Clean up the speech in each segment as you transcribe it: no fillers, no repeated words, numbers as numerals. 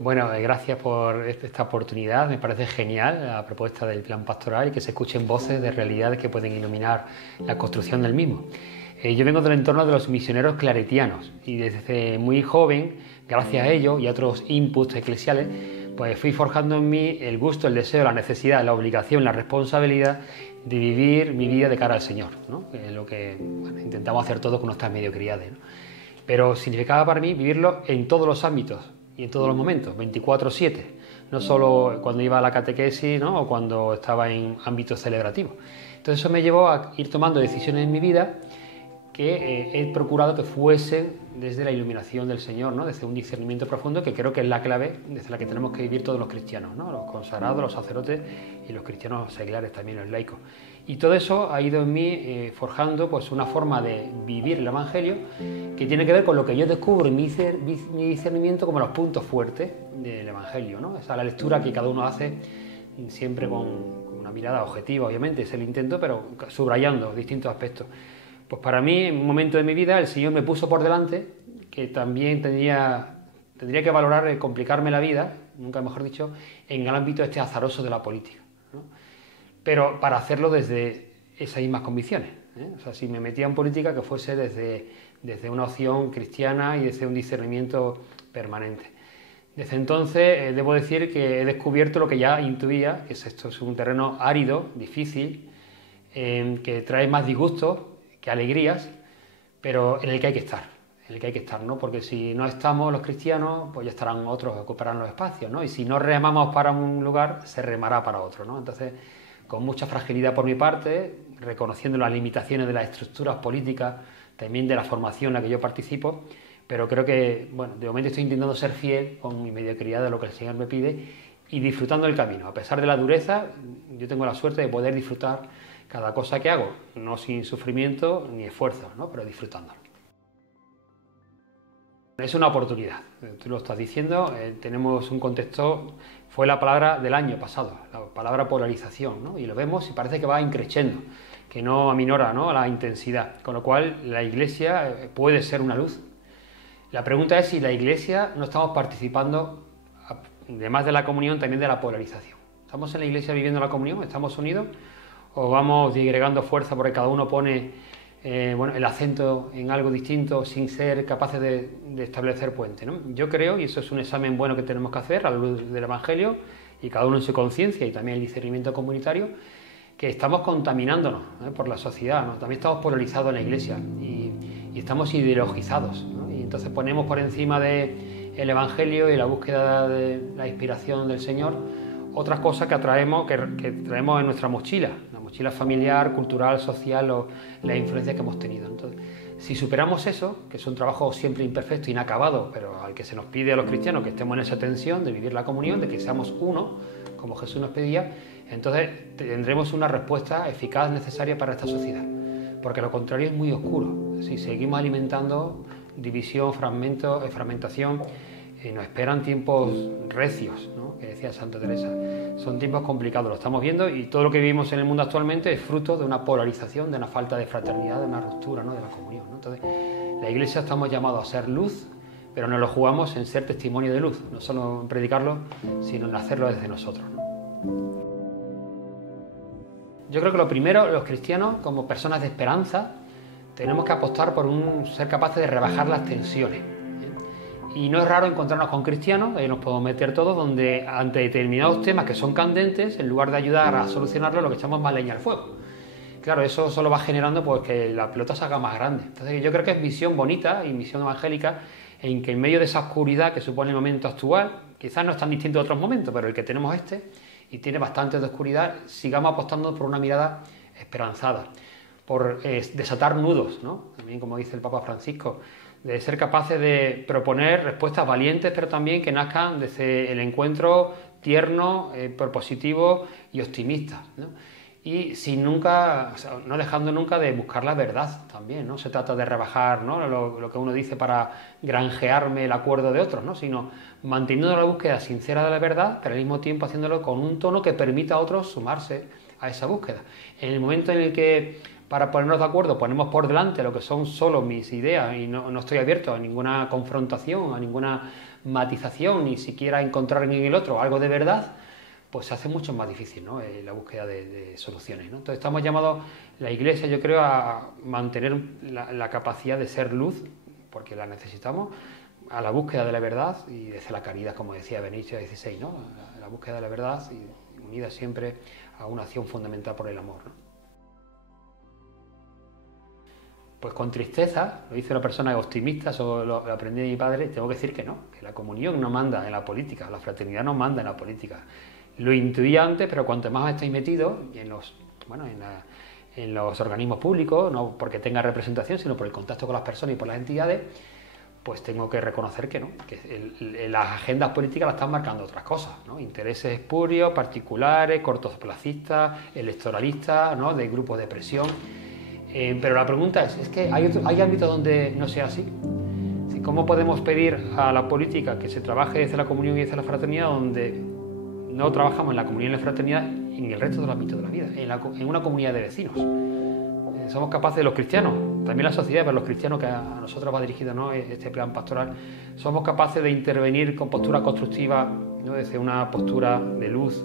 Bueno, gracias por esta oportunidad. Me parece genial la propuesta del plan pastoral y que se escuchen voces de realidades que pueden iluminar la construcción del mismo. Yo vengo del entorno de los misioneros claretianos y desde muy joven, gracias a ellos y a otros inputs eclesiales, pues fui forjando en mí el gusto, el deseo, la necesidad, la obligación, la responsabilidad de vivir mi vida de cara al Señor, ¿no? Que es lo que intentamos hacer todos con nuestras mediocriades, ¿no? Pero significaba para mí vivirlo en todos los ámbitos y en todos los momentos, 24/7, no solo cuando iba a la catequesis, ¿no? O cuando estaba en ámbitos celebrativos. Entonces eso me llevó a ir tomando decisiones en mi vida que he procurado que fuesen desde la iluminación del Señor, ¿no? Desde un discernimiento profundo que creo que es la clave desde la que tenemos que vivir todos los cristianos, ¿no? Los consagrados, los sacerdotes y los cristianos seglares, también los laicos. Y todo eso ha ido en mí forjando pues, una forma de vivir el Evangelio que tiene que ver con lo que yo descubro en mi discernimiento como los puntos fuertes del Evangelio, ¿no? Esa es la lectura que cada uno hace siempre con una mirada objetiva, obviamente, es el intento, pero subrayando distintos aspectos. Pues para mí, en un momento de mi vida, el Señor me puso por delante, que también tendría que valorar complicarme la vida, nunca mejor dicho, en el ámbito azaroso de la política, ¿no? Pero para hacerlo desde esas mismas convicciones, ¿eh? O sea, si me metía en política, que fuese desde una opción cristiana y desde un discernimiento permanente. Desde entonces, debo decir que he descubierto lo que ya intuía, que esto es un terreno árido, difícil, que trae más disgustos que alegrías, pero en el que hay que estar, ¿no? Porque si no estamos los cristianos, pues ya estarán otros que ocuparán los espacios, ¿no? Y si no remamos para un lugar, se remará para otro, ¿no? Entonces, con mucha fragilidad por mi parte, reconociendo las limitaciones de las estructuras políticas, también de la formación en la que yo participo, pero creo que, bueno, de momento estoy intentando ser fiel con mi mediocridad de lo que el Señor me pide y disfrutando del camino. A pesar de la dureza, yo tengo la suerte de poder disfrutar cada cosa que hago, no sin sufrimiento ni esfuerzo, ¿no? Pero disfrutándolo. Es una oportunidad, tú lo estás diciendo, tenemos un contexto, fue la palabra del año pasado, la palabra polarización, ¿no? Y lo vemos y parece que va increciendo, que no aminora, ¿no? La intensidad, con lo cual la Iglesia puede ser una luz. La pregunta es si la Iglesia no estamos participando, además de la comunión, también de la polarización. ¿Estamos en la Iglesia viviendo la comunión? ¿Estamos unidos? ¿O vamos disgregando fuerza porque cada uno pone el acento en algo distinto sin ser capaces de establecer puente, ¿no? Yo creo, y eso es un examen bueno que tenemos que hacer a la luz del Evangelio y cada uno en su conciencia y también el discernimiento comunitario, que estamos contaminándonos, ¿eh? Por la sociedad, ¿no? También estamos polarizados en la Iglesia y estamos ideologizados, ¿no? Y entonces ponemos por encima del Evangelio y la búsqueda de la inspiración del Señor otras cosas que traemos en nuestra mochila, la mochila familiar, cultural, social o las influencias que hemos tenido. Entonces, si superamos eso, que es un trabajo siempre imperfecto, inacabado, pero al que se nos pide a los cristianos que estemos en esa tensión de vivir la comunión, de que seamos uno, como Jesús nos pedía, entonces tendremos una respuesta eficaz necesaria para esta sociedad, porque lo contrario es muy oscuro. Si seguimos alimentando división, fragmentación, nos esperan tiempos recios, ¿no? Que decía Santa Teresa. Son tiempos complicados, lo estamos viendo, y todo lo que vivimos en el mundo actualmente es fruto de una polarización, de una falta de fraternidad, de una ruptura, ¿no? De la comunión, ¿no? Entonces, la Iglesia estamos llamados a ser luz, pero nos lo jugamos en ser testimonio de luz, no solo en predicarlo, sino en hacerlo desde nosotros, ¿no? Yo creo que lo primero, los cristianos, como personas de esperanza, tenemos que apostar por ser capaces de rebajar las tensiones. Y no es raro encontrarnos con cristianos, ahí nos podemos meter todos, donde ante determinados temas que son candentes, en lugar de ayudar a solucionarlos, lo que echamos más leña al fuego. Claro, eso solo va generando pues, que la pelota se haga más grande. Entonces yo creo que es visión bonita y misión evangélica en que en medio de esa oscuridad que supone el momento actual, quizás no es tan distinto de otros momentos, pero el que tenemos y tiene bastante de oscuridad, sigamos apostando por una mirada esperanzada, por desatar nudos, ¿no? También como dice el Papa Francisco, de ser capaces de proponer respuestas valientes, pero también que nazcan desde el encuentro tierno, propositivo y optimista, ¿no? Y sin nunca, o sea, no dejando nunca de buscar la verdad también, ¿no? Se trata de rebajar, ¿no? lo que uno dice para granjearme el acuerdo de otros, ¿no? Sino manteniendo la búsqueda sincera de la verdad, pero al mismo tiempo haciéndolo con un tono que permita a otros sumarse a esa búsqueda. En el momento en el que, para ponernos de acuerdo, ponemos por delante lo que son solo mis ideas y no estoy abierto a ninguna confrontación, a ninguna matización, ni siquiera encontrar en el otro algo de verdad, pues se hace mucho más difícil, ¿no? La búsqueda de soluciones, ¿no? Entonces estamos llamados, la Iglesia, yo creo, a mantener la capacidad de ser luz, porque la necesitamos, a la búsqueda de la verdad y desde la caridad, como decía Benito XVI, ¿no? La búsqueda de la verdad y unida siempre a una acción fundamental por el amor, ¿no? Pues con tristeza, lo dice una persona optimista, eso lo aprendí de mi padre, tengo que decir que no, que la comunión no manda en la política, la fraternidad no manda en la política. Lo intuía antes, pero cuanto más estáis metidos en los organismos públicos, no porque tenga representación, sino por el contacto con las personas y por las entidades, pues tengo que reconocer que no, que las agendas políticas las están marcando otras cosas, ¿no? Intereses espurios, particulares, cortoplacistas, electoralistas, ¿no? De grupos de presión. Pero la pregunta es que hay ámbitos donde no sea así. ¿Cómo podemos pedir a la política que se trabaje desde la comunión y desde la fraternidad donde no trabajamos en la comunión y la fraternidad y en el resto de los ámbitos de la vida, en una comunidad de vecinos? Somos capaces, los cristianos, también la sociedad, pero los cristianos, que a nosotros va dirigido, ¿no?, este plan pastoral, somos capaces de intervenir con postura constructiva, ¿no?, desde una postura de luz,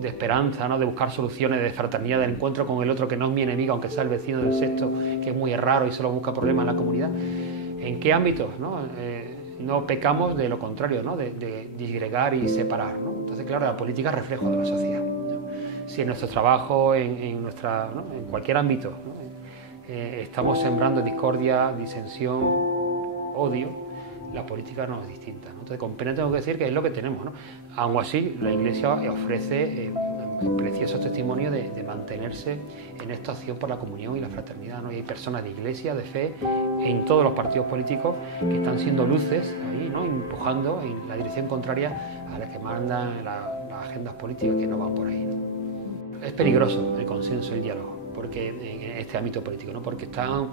de esperanza, ¿no?, de buscar soluciones, de fraternidad, de encuentro con el otro que no es mi enemigo, aunque sea el vecino del sexto, que es muy raro y solo busca problemas en la comunidad. ¿En qué ámbitos, no? No pecamos de lo contrario, ¿no?, de disgregar y separar, ¿no? Entonces, claro, la política es reflejo de la sociedad, ¿no? Si en nuestro trabajo, en cualquier ámbito, ¿no?, estamos sembrando discordia, disensión, odio, la política no es distinta, ¿no? Entonces, con pena tengo que decir que es lo que tenemos, ¿no? Aún así, la Iglesia ofrece preciosos testimonios de mantenerse en esta acción por la comunión y la fraternidad, ¿no? Y hay personas de Iglesia, de fe, en todos los partidos políticos que están siendo luces ahí, ¿no?, empujando en la dirección contraria a la que mandan las agendas políticas, que no van por ahí, ¿no? Es peligroso el consenso, el diálogo, porque en este ámbito político, ¿no?, porque están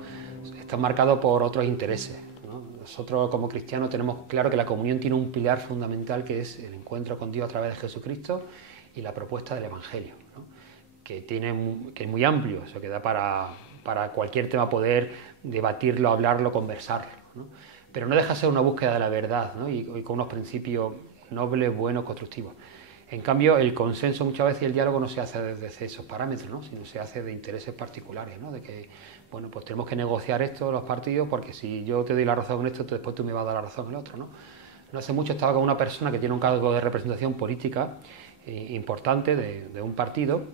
marcados por otros intereses, ¿no? Nosotros como cristianos tenemos claro que la comunión tiene un pilar fundamental, que es el encuentro con Dios a través de Jesucristo y la propuesta del Evangelio, ¿no?, que es muy amplio, eso que da para cualquier tema poder debatirlo, hablarlo, conversarlo, ¿no? Pero no deja de ser una búsqueda de la verdad, ¿no?, y con unos principios nobles, buenos, constructivos. En cambio, el consenso muchas veces y el diálogo no se hace desde esos parámetros, ¿no?, sino se hace de intereses particulares, ¿no?, de que, bueno, pues tenemos que negociar esto los partidos, porque si yo te doy la razón en esto, después tú me vas a dar la razón en el otro, ¿no? No hace mucho estaba con una persona que tiene un cargo de representación política importante de un partido,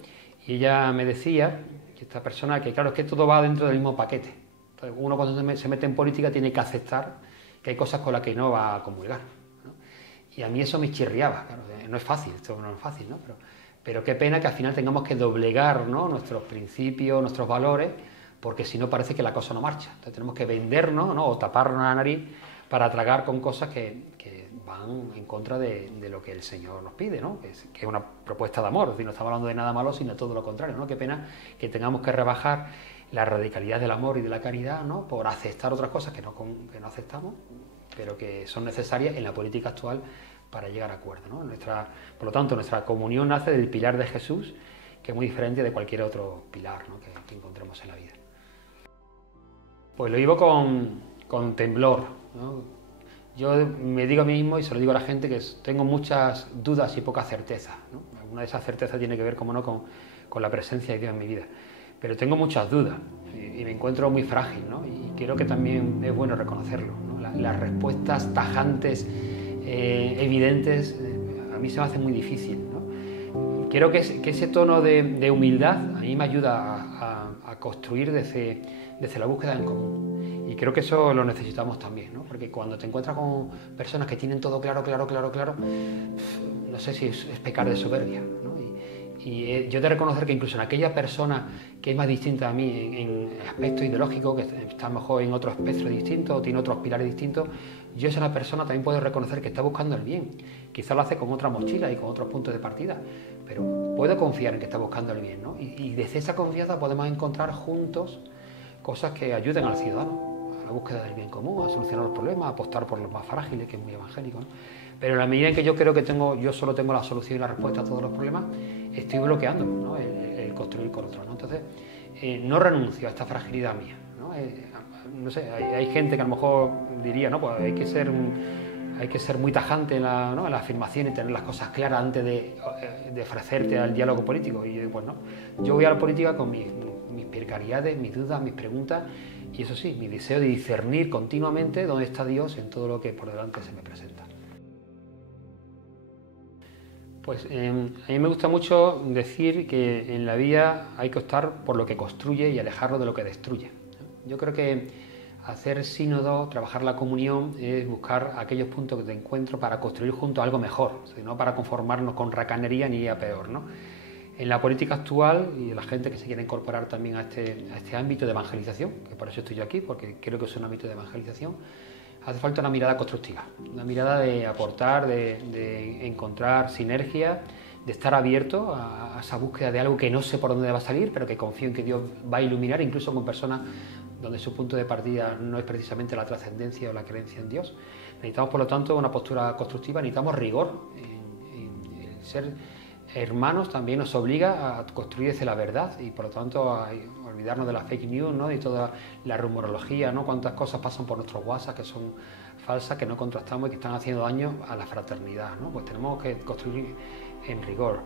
y ella me decía, que esta persona, que claro, es que todo va dentro del mismo paquete. Entonces, uno cuando se mete en política tiene que aceptar que hay cosas con las que no va a comulgar, ¿no? Y a mí eso me chirriaba, claro, no es fácil, esto no es fácil, ¿no? Pero qué pena que al final tengamos que doblegar, ¿no?, nuestros principios, nuestros valores, porque si no parece que la cosa no marcha. Entonces tenemos que vendernos, ¿no?, o taparnos la nariz para tragar con cosas que van en contra de lo que el Señor nos pide, ¿no?, que es una propuesta de amor. Es decir, no estamos hablando de nada malo, sino todo lo contrario, ¿no? Qué pena que tengamos que rebajar la radicalidad del amor y de la caridad, ¿no?, por aceptar otras cosas que no aceptamos, pero que son necesarias en la política actual para llegar a acuerdos, ¿no? Por lo tanto, nuestra comunión nace del pilar de Jesús, que es muy diferente de cualquier otro pilar, ¿no?, que encontremos en la vida. Pues lo vivo con temblor, ¿no? Yo me digo a mí mismo, y se lo digo a la gente, que tengo muchas dudas y poca certeza, ¿no? Una de esas certezas tiene que ver, como no, con la presencia de Dios en mi vida. Pero tengo muchas dudas y me encuentro muy frágil, ¿no? Y creo que también es bueno reconocerlo, ¿no? Las respuestas tajantes, evidentes, a mí se me hace muy difícil, ¿no? Creo que ese tono de humildad a mí me ayuda a construir desde la búsqueda en común. Y creo que eso lo necesitamos también, ¿no? Porque cuando te encuentras con personas que tienen todo claro, no sé si es pecar de soberbia, ¿no? Y yo he de reconocer que incluso en aquella persona que es más distinta a mí en aspecto ideológico, que está mejor en otro espectro distinto o tiene otros pilares distintos, yo esa persona también puedo reconocer que está buscando el bien. Quizás lo hace con otra mochila y con otros puntos de partida, pero puedo confiar en que está buscando el bien, ¿no? Y desde esa confianza podemos encontrar juntos cosas que ayuden al ciudadano a la búsqueda del bien común, a solucionar los problemas, a apostar por los más frágiles, que es muy evangélico, ¿no? Pero en la medida en que yo creo que yo solo tengo la solución y la respuesta a todos los problemas, estoy bloqueando, ¿no?, el construir con otros, ¿no? Entonces, no renuncio a esta fragilidad mía, ¿no? No sé, hay gente que a lo mejor diría, no, pues hay hay que ser muy tajante en la, ¿no?, en la afirmación y tener las cosas claras antes de ofrecerte al diálogo político. Y yo, pues no, yo voy a la política con mis precariedades, mis dudas, mis preguntas, y eso sí, mi deseo de discernir continuamente dónde está Dios en todo lo que por delante se me presenta. Pues a mí me gusta mucho decir que en la vida hay que optar por lo que construye y alejarlo de lo que destruye. Yo creo que hacer sínodo, trabajar la comunión, es buscar aquellos puntos de encuentro para construir juntos algo mejor, no para conformarnos con racanería ni ir a peor, ¿no? En la política actual y la gente que se quiere incorporar también a este ámbito de evangelización, que por eso estoy yo aquí, porque creo que es un ámbito de evangelización, hace falta una mirada constructiva, una mirada de aportar, de encontrar sinergia, de estar abierto a esa búsqueda de algo que no sé por dónde va a salir, pero que confío en que Dios va a iluminar, incluso con personas donde su punto de partida no es precisamente la trascendencia o la creencia en Dios. Necesitamos, por lo tanto, una postura constructiva, necesitamos rigor. El ser hermanos también nos obliga a construir desde la verdad y, por lo tanto, a olvidarnos de la fake news, ¿no?, y toda la rumorología, ¿no?, cuántas cosas pasan por nuestros WhatsApp que son falsas, que no contrastamos y que están haciendo daño a la fraternidad, ¿no? Pues tenemos que construir en rigor.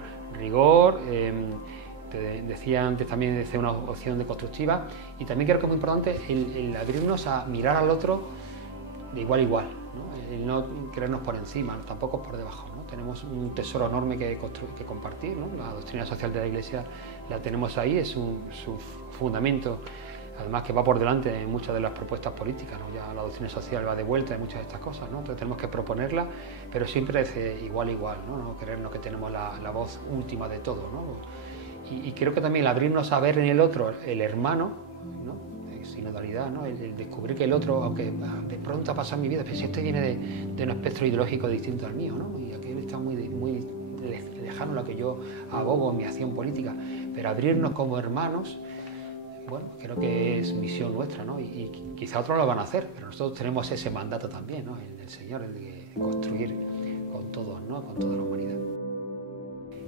Te decía antes también de una opción de constructiva, y también creo que es muy importante el abrirnos a mirar al otro de igual a igual, ¿no? El no creernos por encima, ¿no?, tampoco por debajo, ¿no? Tenemos un tesoro enorme que compartir, ¿no? La doctrina social de la Iglesia la tenemos ahí, es su fundamento, además que va por delante en muchas de las propuestas políticas, ¿no? Ya la doctrina social va de vuelta en muchas de estas cosas, ¿no? Entonces tenemos que proponerla, pero siempre de igual a igual, ¿no? No creernos que tenemos la voz última de todo, ¿no? Y creo que también el abrirnos a ver en el otro el hermano, ¿no?, sinodalidad, ¿no?, el descubrir que el otro, aunque de pronto ha pasado en mi vida, pero si este viene de un espectro ideológico distinto al mío, ¿no?, y aquel está muy lejano a lo que yo abogo en mi acción política, pero abrirnos como hermanos, bueno, creo que es misión nuestra, ¿no? Y quizá otros lo van a hacer, pero nosotros tenemos ese mandato también, ¿no?, el del Señor, el de construir con todos, ¿no?, con toda la humanidad.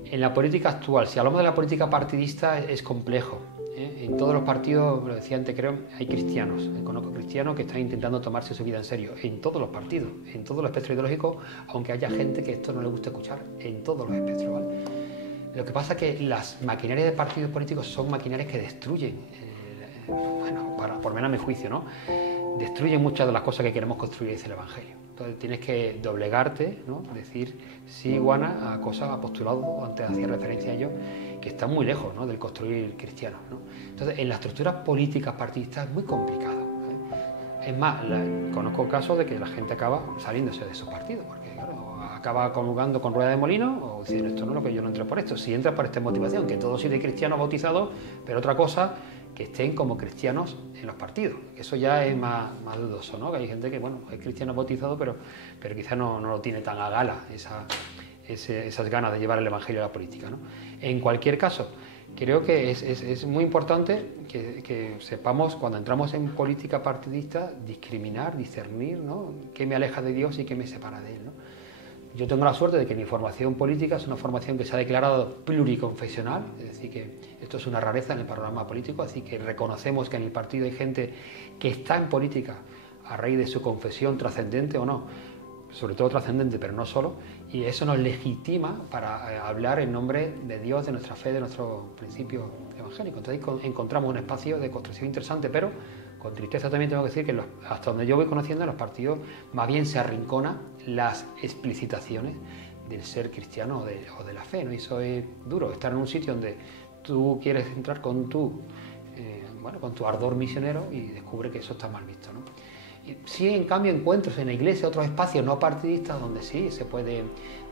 En la política actual, si hablamos de la política partidista, es complejo, ¿eh? En todos los partidos, lo decía antes, creo, hay cristianos. Conozco cristianos que están intentando tomarse su vida en serio, en todos los partidos, en todos los espectros ideológicos, aunque haya gente que esto no le gusta escuchar, en todos los espectros, ¿vale? Lo que pasa es que las maquinarias de partidos políticos son maquinarias que destruyen, bueno, por menos a mi juicio, ¿no?, destruyen muchas de las cosas que queremos construir desde el Evangelio. Entonces tienes que doblegarte, ¿no?, decir sí, Guana, a cosas, a postulados, antes hacía referencia a ello, que están muy lejos, ¿no?, del construir cristiano, ¿no? Entonces, en las estructuras políticas partidistas es muy complicado, ¿eh? Es más, conozco casos de que la gente acaba saliéndose de esos partidos, porque claro, acaba comulgando con rueda de molino o diciendo esto no es lo que yo no entro por esto. Si entras por esta motivación, que todos sois cristianos bautizados, pero otra cosa, que estén como cristianos en los partidos. Eso ya es más dudoso, ¿no? Que hay gente que, bueno, es cristiano bautizado, pero quizás no lo tiene tan a gala esas ganas de llevar el Evangelio a la política, ¿no? En cualquier caso, creo que es muy importante que sepamos, cuando entramos en política partidista, discriminar, discernir, ¿no?, qué me aleja de Dios y qué me separa de Él, ¿no? Yo tengo la suerte de que mi formación política es una formación que se ha declarado pluriconfesional, es decir, que esto es una rareza en el panorama político, así que reconocemos que en el partido hay gente que está en política a raíz de su confesión trascendente o no, sobre todo trascendente, pero no solo, y eso nos legitima para hablar en nombre de Dios, de nuestra fe, de nuestros principios evangélicos. Entonces encontramos un espacio de construcción interesante, pero con tristeza también tengo que decir que hasta donde yo voy conociendo, en los partidos más bien se arrinconan las explicitaciones del ser cristiano o de la fe, ¿no? Y eso es duro, estar en un sitio donde tú quieres entrar con tu ardor misionero y descubre que eso está mal visto, ¿no? Y sí, en cambio, encuentros en la iglesia, otros espacios no partidistas donde sí se puede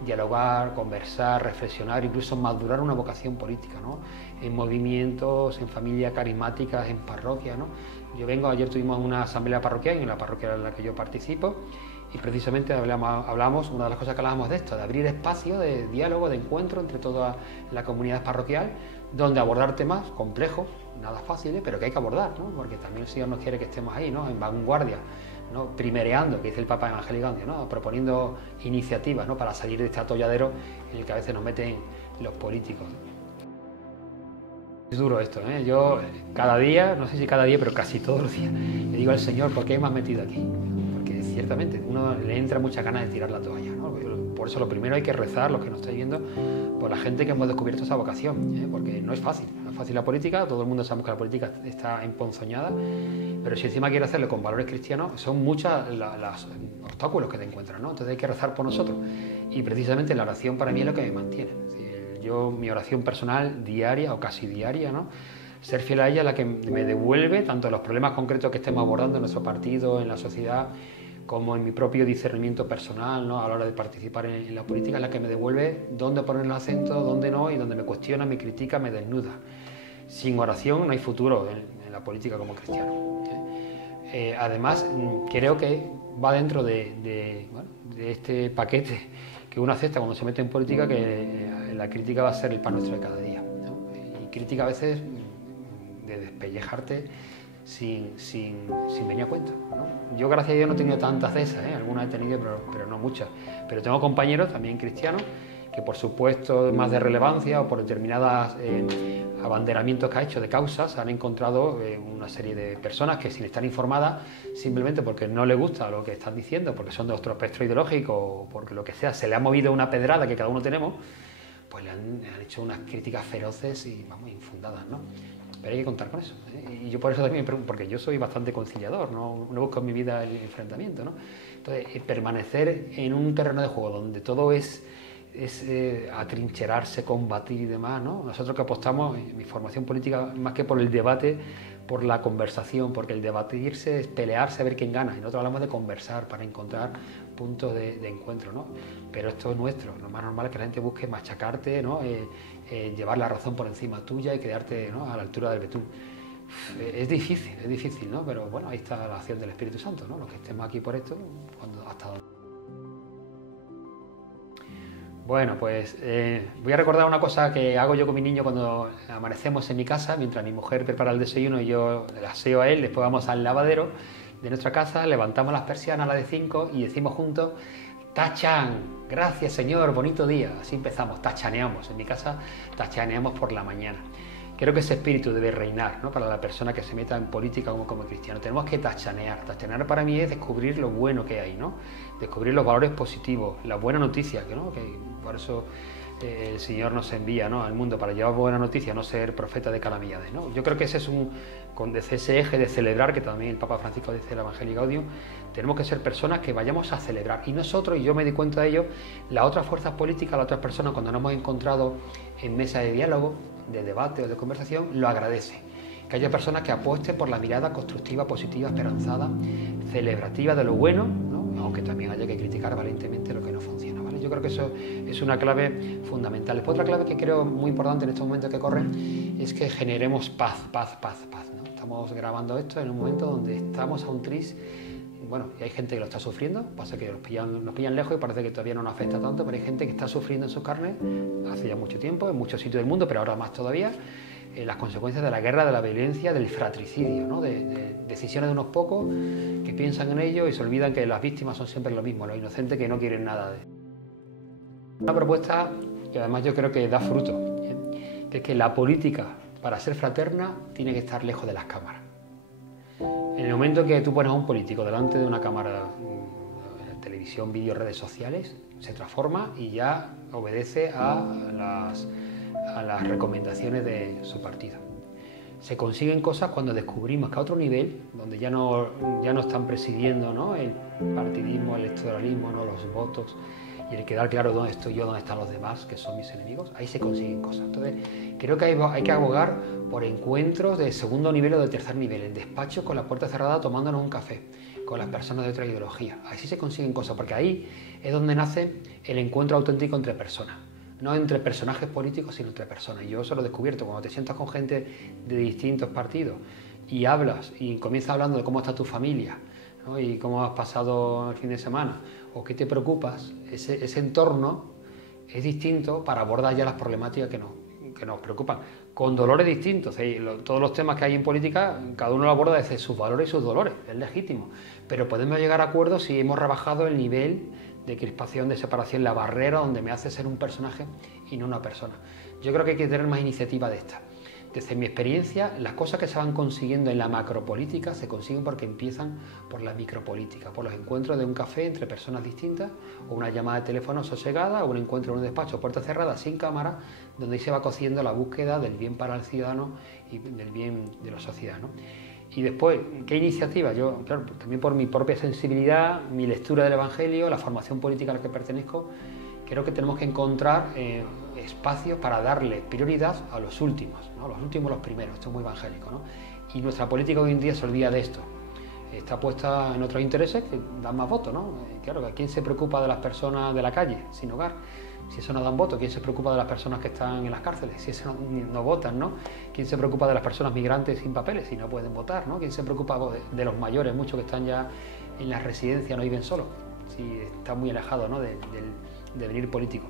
dialogar, conversar, reflexionar, incluso madurar una vocación política, ¿no? En movimientos, en familias carismáticas, en parroquias, ¿no? Ayer tuvimos una asamblea parroquial en la parroquia en la que yo participo y precisamente hablamos, una de las cosas que hablábamos de esto, de abrir espacios de diálogo, de encuentro entre toda la comunidad parroquial, donde abordar temas complejos, nada fáciles, pero que hay que abordar, ¿no? Porque también el Señor nos quiere que estemos ahí, ¿no?, en vanguardia, ¿no?, primereando, que dice el Papa Evangelii, ¿no?, proponiendo iniciativas, ¿no?, para salir de este atolladero en el que a veces nos meten los políticos. Es duro esto, ¿eh? Yo cada día, no sé si cada día, pero casi todos los días, le digo al Señor, ¿por qué me has metido aquí? Porque decía ciertamente, uno le entra muchas ganas de tirar la toalla, ¿no? Por eso lo primero hay que rezar, los que nos estáis viendo, por la gente que hemos descubierto esa vocación, porque no es fácil la política, todo el mundo sabemos que la política está emponzoñada, pero si encima quieres hacerlo con valores cristianos, son muchos los obstáculos que te encuentras, ¿no? Entonces hay que rezar por nosotros, y precisamente la oración para mí es lo que me mantiene. Es decir, mi oración personal diaria o casi diaria, ¿no? Ser fiel a ella es la que me devuelve tanto los problemas concretos que estemos abordando en nuestro partido, en la sociedad, como en mi propio discernimiento personal, ¿no? A la hora de participar en la política, es la que me devuelve dónde poner el acento, dónde no, y donde me cuestiona, me critica, me desnuda. Sin oración no hay futuro en la política como cristiano. Además, creo que va dentro de este paquete que uno acepta cuando se mete en política, que la crítica va a ser el pan nuestro de cada día, ¿no? Y crítica a veces de despellejarte sin venir a cuento, ¿no? Yo, gracias a Dios, no he tenido tantas de esas, algunas he tenido, pero no muchas. Pero tengo compañeros también cristianos que, por supuesto, más de relevancia o por determinados abanderamientos que ha hecho de causas, han encontrado una serie de personas que, sin estar informadas, simplemente porque no les gusta lo que están diciendo, porque son de otro espectro ideológico o porque lo que sea, se le ha movido una pedrada que cada uno tenemos, pues le han hecho unas críticas feroces y, vamos, infundadas, ¿no? Pero hay que contar con eso, Y yo por eso también, porque yo soy bastante conciliador, no busco en mi vida el enfrentamiento, ¿no? Entonces, permanecer en un terreno de juego donde todo es atrincherarse, combatir y demás, ¿no? Nosotros que apostamos en mi formación política más que por el debate, por la conversación, porque el debatirse es pelearse a ver quién gana, y nosotros hablamos de conversar para encontrar puntos de encuentro, ¿no? Pero esto es nuestro, lo más normal es que la gente busque machacarte, ¿no? Llevar la razón por encima tuya y quedarte, ¿no?, a la altura del betún. Es difícil, ¿no? Pero bueno, ahí está la acción del Espíritu Santo, ¿no? Los que estemos aquí por esto, hasta donde. Bueno, pues voy a recordar una cosa que hago yo con mi niño cuando amanecemos en mi casa, mientras mi mujer prepara el desayuno y yo le aseo a él. Después vamos al lavadero de nuestra casa, levantamos las persianas, la de 5, y decimos juntos: ¡Tachan! Gracias, Señor, bonito día. Así empezamos, tachaneamos. En mi casa tachaneamos por la mañana. Creo que ese espíritu debe reinar, ¿no?, para la persona que se meta en política como cristiano. Tenemos que tachanear. Tachanear para mí es descubrir lo bueno que hay, ¿no? Descubrir los valores positivos, la buena noticia, ¿no? Que por eso el Señor nos envía, ¿no?, al mundo, para llevar buena noticia, no ser profeta de calamidades, ¿no? Yo creo que ese es ese eje de celebrar, que también el Papa Francisco dice en el Evangelii Gaudium. Tenemos que ser personas que vayamos a celebrar. Y nosotros, y yo me di cuenta de ello, las otras fuerzas políticas, las otras personas, cuando nos hemos encontrado en mesa de diálogo, de debate o de conversación, lo agradecen. Que haya personas que apuesten por la mirada constructiva, positiva, esperanzada, celebrativa de lo bueno, ¿no?, aunque también haya que criticar valientemente lo que no funciona, ¿vale? Yo creo que eso es una clave fundamental. Después, otra clave que creo muy importante en estos momentos que corren es que generemos paz, ¿no? Estamos grabando esto en un momento donde estamos a un tris. Bueno, y hay gente que lo está sufriendo, pasa que nos pillan lejos y parece que todavía no nos afecta tanto, pero hay gente que está sufriendo en sus carnes hace ya mucho tiempo, en muchos sitios del mundo, pero ahora más todavía, las consecuencias de la guerra, de la violencia, del fratricidio, ¿no? De decisiones de unos pocos que piensan en ello y se olvidan que las víctimas son siempre lo mismo, los inocentes que no quieren nada de. Una propuesta que además yo creo que da fruto, que es que la política, para ser fraterna, tiene que estar lejos de las cámaras. En el momento que tú pones a un político delante de una cámara, televisión, vídeo, redes sociales, se transforma y ya obedece a las recomendaciones de su partido. Se consiguen cosas cuando descubrimos que a otro nivel, donde ya no están presidiendo, ¿no?, el partidismo, el electoralismo, ¿no?, los votos, y el quedar claro dónde estoy yo, dónde están los demás, que son mis enemigos, ahí se consiguen cosas. Entonces, creo que hay que abogar por encuentros de segundo nivel o de tercer nivel, en despachos con la puerta cerrada, tomándonos un café con las personas de otra ideología. Así se consiguen cosas, porque ahí es donde nace el encuentro auténtico entre personas. No entre personajes políticos, sino entre personas. Y yo eso lo he descubierto. Cuando te sientas con gente de distintos partidos y hablas y comienzas hablando de cómo está tu familia, ¿no?, y cómo has pasado el fin de semana, o qué te preocupas, ese entorno es distinto para abordar ya las problemáticas que nos preocupan, con dolores distintos. Todos los temas que hay en política, cada uno lo aborda desde sus valores y sus dolores, es legítimo, pero podemos llegar a acuerdos si hemos rebajado el nivel de crispación, de separación, la barrera donde me hace ser un personaje y no una persona. Yo creo que hay que tener más iniciativa de esta. desde mi experiencia, las cosas que se van consiguiendo en la macropolítica se consiguen porque empiezan por la micropolítica, por los encuentros de un café entre personas distintas, o una llamada de teléfono sosegada, o un encuentro en un despacho, puerta cerrada, sin cámara, donde ahí se va cociendo la búsqueda del bien para el ciudadano y del bien de la sociedad, ¿no? Y después, ¿qué iniciativa? Yo, claro, también por mi propia sensibilidad, mi lectura del Evangelio, la formación política a la que pertenezco, creo que tenemos que encontrar espacios para darle prioridad a los últimos, ¿no? Los últimos, los primeros, esto es muy evangélico, ¿no? Y nuestra política hoy en día se olvida de esto. Está puesta en otros intereses que dan más votos, ¿no? Claro, ¿quién se preocupa de las personas de la calle, sin hogar? Si eso no dan voto, ¿quién se preocupa de las personas que están en las cárceles? Si eso no votan, ¿no? ¿Quién se preocupa de las personas migrantes sin papeles si no pueden votar, ¿no? ¿Quién se preocupa de los mayores, muchos que están ya en las residencias, no viven solos? Si están muy alejados, ¿no? del devenir político.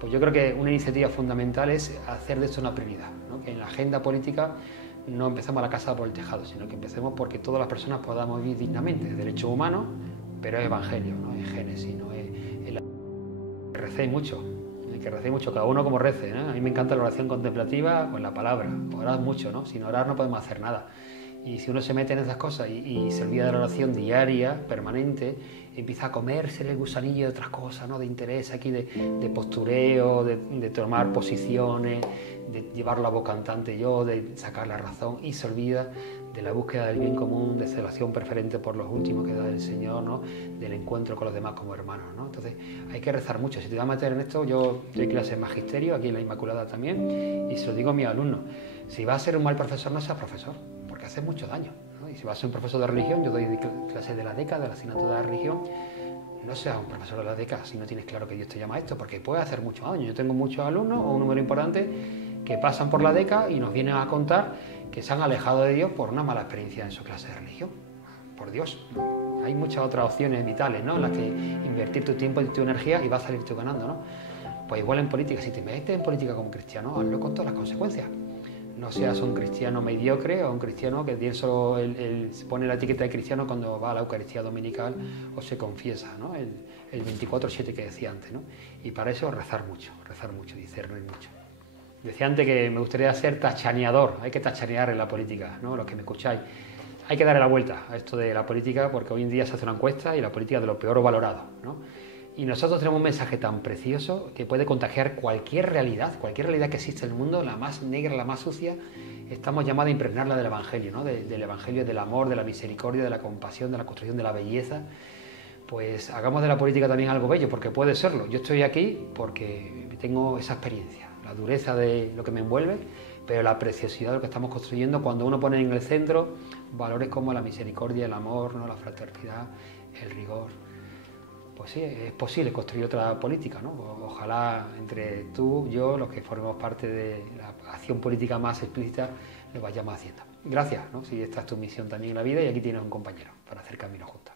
Pues yo creo que una iniciativa fundamental es hacer de esto una prioridad, ¿no? Que en la agenda política no empecemos a la casa por el tejado, sino que empecemos porque todas las personas podamos vivir dignamente, es derecho humano, pero es evangelio, no es génesis, no es que recéis mucho, que recéis mucho, cada uno como rece, ¿no? A mí me encanta la oración contemplativa con la palabra, orad mucho, ¿no? Sin orar no podemos hacer nada. Y si uno se mete en esas cosas y se olvida de la oración diaria, permanente, empieza a comerse el gusanillo de otras cosas, ¿no? De interés aquí, de postureo, de tomar posiciones, de llevar la voz cantante yo, de sacar la razón, y se olvida de la búsqueda del bien común, de celación preferente por los últimos que da el Señor, ¿no? Del encuentro con los demás como hermanos, ¿no? Entonces hay que rezar mucho. Si te vas a meter en esto, yo doy clases de magisterio, aquí en la Inmaculada también, y se lo digo a mis alumnos: si vas a ser un mal profesor, no seas profesor, porque hace mucho daño, ¿no? Y si vas a ser un profesor de religión, yo doy clases de la DECA, de la asignatura de la religión, no seas un profesor de la DECA si no tienes claro que Dios te llama a esto, porque puede hacer mucho daño. Yo tengo muchos alumnos, o un número importante, que pasan por la DECA y nos vienen a contar que se han alejado de Dios por una mala experiencia en su clase de religión. Por Dios, hay muchas otras opciones vitales, ¿no? En las que invertir tu tiempo y tu energía y vas a salir tú ganando, ¿no? Pues igual en política, si te metes en política como cristiano, hazlo con todas las consecuencias. No seas un cristiano mediocre o un cristiano que solo se pone la etiqueta de cristiano cuando va a la Eucaristía dominical o se confiesa, ¿no? El 24/7 que decía antes, ¿no? Y para eso rezar mucho, discernir mucho. Decía antes que me gustaría ser tachaneador, hay que tachanear en la política, ¿no? Los que me escucháis. Hay que darle la vuelta a esto de la política, porque hoy en día se hace una encuesta y la política es de lo peor valorado, ¿no? Y nosotros tenemos un mensaje tan precioso que puede contagiar cualquier realidad que existe en el mundo, la más negra, la más sucia. Estamos llamados a impregnarla del Evangelio, ¿no? Del Evangelio del amor, de la misericordia, de la compasión, de la construcción de la belleza. Pues hagamos de la política también algo bello, porque puede serlo. Yo estoy aquí porque tengo esa experiencia, la dureza de lo que me envuelve, pero la preciosidad de lo que estamos construyendo cuando uno pone en el centro valores como la misericordia, el amor, ¿no? La fraternidad, el rigor. Pues sí, es posible construir otra política, ¿no? Ojalá entre tú, yo, los que formemos parte de la acción política más explícita, lo vayamos haciendo. Gracias, ¿no? Si esta es tu misión también en la vida, y aquí tienes un compañero para hacer camino juntos.